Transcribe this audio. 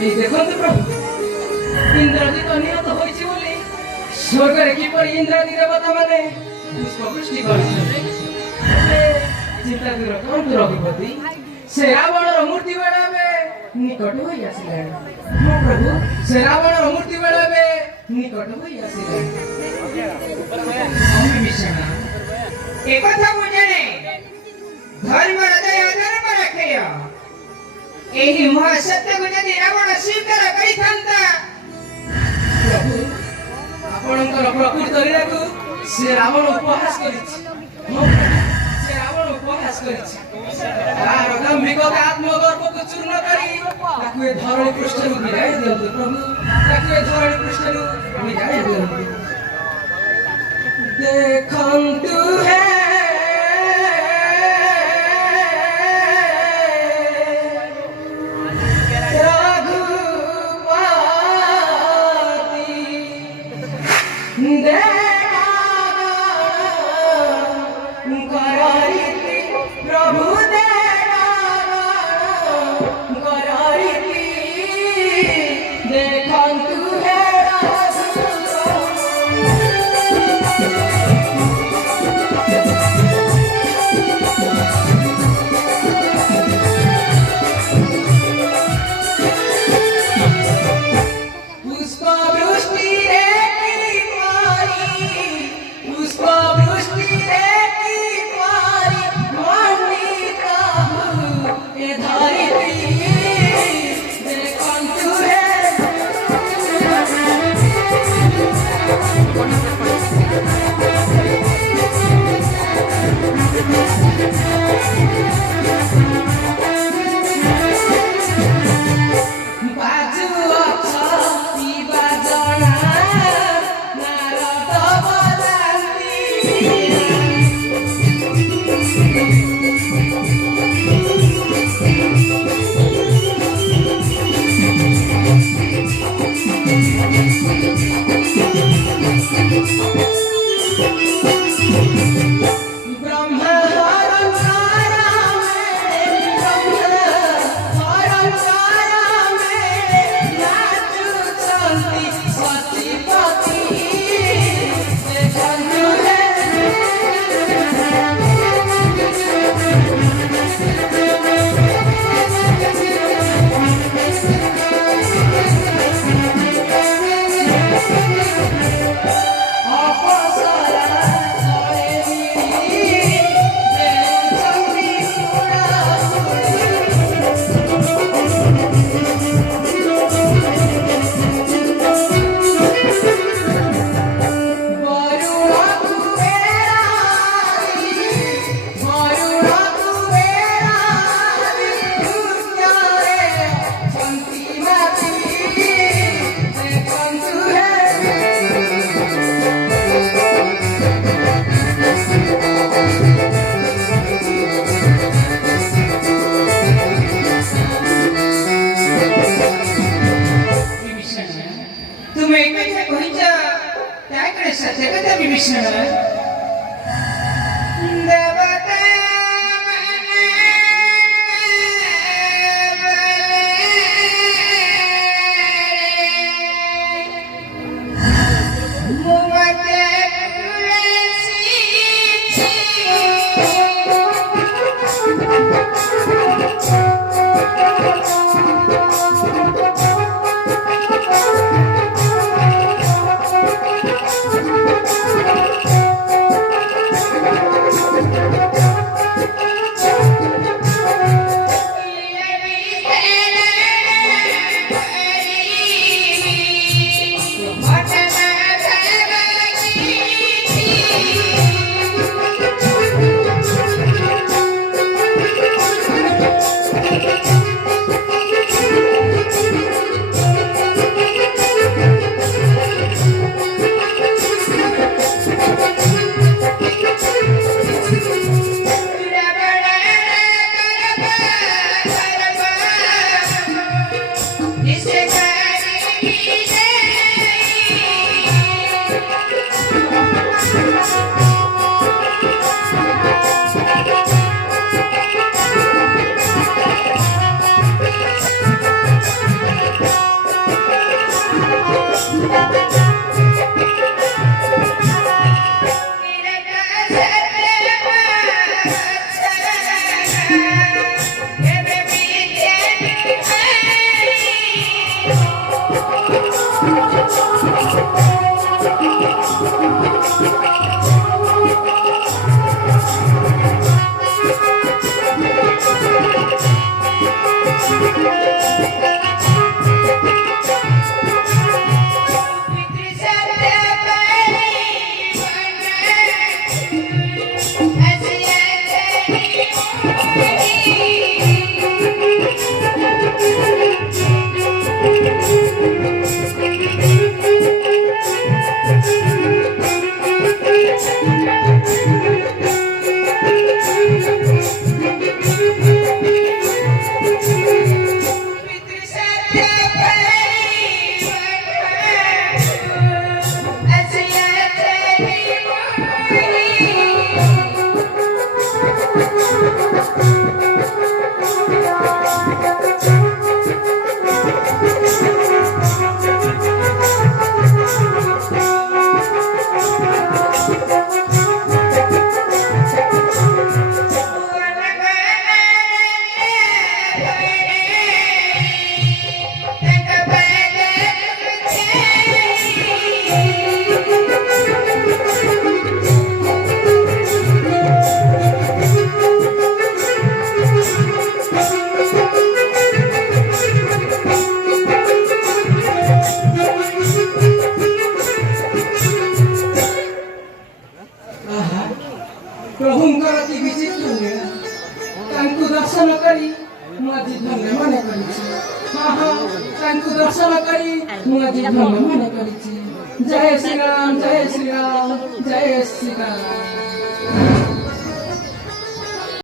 देखते प्रभु इंद्रजित निहत होइछि बोली स्वर्ग रे किपरि इंद्रादी देवता माने पुष्पवृष्टि करछन्ते चिंता दूर करंतु रघुपति से रावणर मूर्ति बेलाबे निकट होई आसिला मो प्रभु से रावणर मूर्ति बेलाबे निकट होई आसिला हम मिशना एक कथा बुझने धर्म हृदय अधर्म रखियो एही महासत्य को यदि रावण स्वीकार करिथांता प्रभु आपणकर प्रकृत लीलाକୁ से रावण उपहास करिछि से रावण उपहास करिछि तार गंभीरता आत्मगर्व को चूर्ण करी ताकु ए धरणी पृष्ठରୁ विदाय दियନ୍ତୁ प्रभु ताकु ए धरणी पृष्ठରୁ विदाय दियନ୍ତୁ देखंतु है ପ୍ରଭୁଙ୍କର କି ବିଚିତ୍ର ଲୀଳା ତାଙ୍କୁ ଦର୍ଶନ କରି ମୁଁ ଆଜି ଧନ୍ୟ ମନେ କରିଛି। ହଁ ହଁ ତାଙ୍କୁ ଦର୍ଶନ କରି ମୁଁ ଆଜି ଧନ୍ୟ ମନେ କରିଛି। ଜୟ ଶ୍ରୀରାମ ଜୟ ଶ୍ରୀରାମ ଜୟ ଶ୍ରୀରାମ।